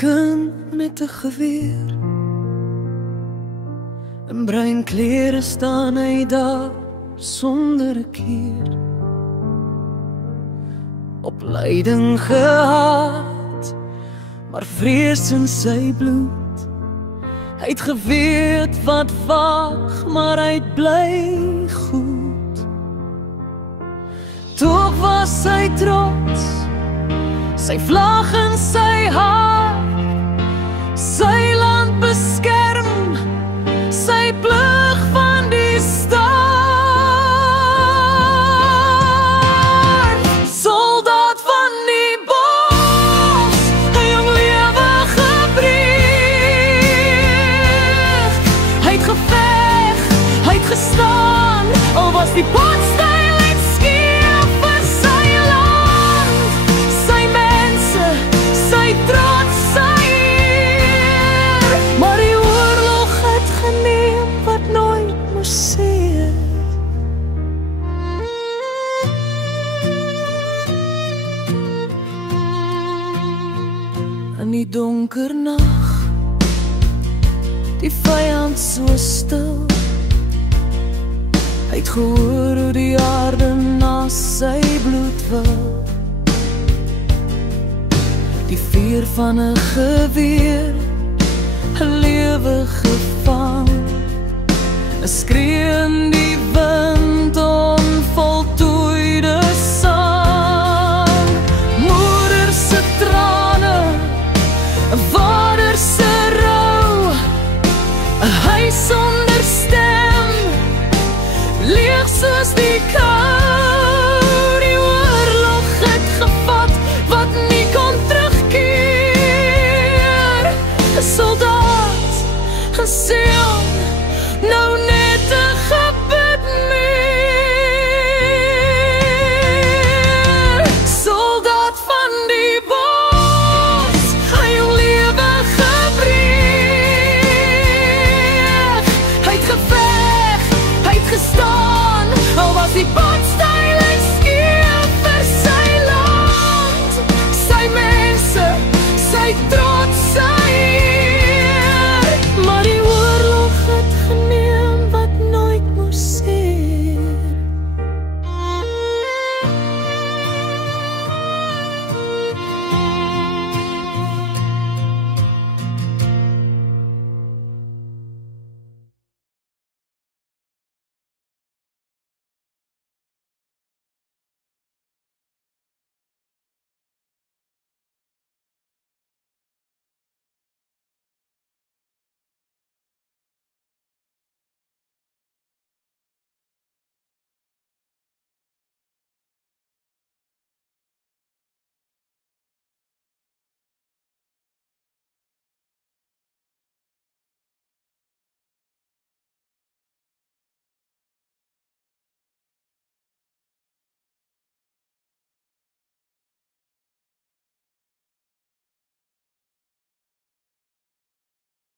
kind met 'n geweer. In bruin klere staan hy daar sonder 'n keer. Opleiding gehad, maar vrees in sy bloed. Hy het geweet wat wag, maar hy het bly goed. Tog was hy trots, sy vlag in sy haar, sy land beskerm, sy plig van die start. Soldaat van die bos, 'n jong lewe gebreek. Hy het geveg, hy het gestaan, al was die padstyl net skeef vir sy land, sy mense, sy trots, sy eer. Maar die oorlog het geneem wat nooit moes seer. In die donker nag, die vyand so stil. Hy het gehoor hoe die aarde na sy bloed wil. Die vuur van 'n geweer, 'n lewe gevang, 'n skree in die wind, onvoltooide sang. Moeder se trane, 'n vader se rou, 'n huis sonder stem, leeg soos die kou. Die oorlog het gevat wat nie kon terugkeer. 'n soldaat gesê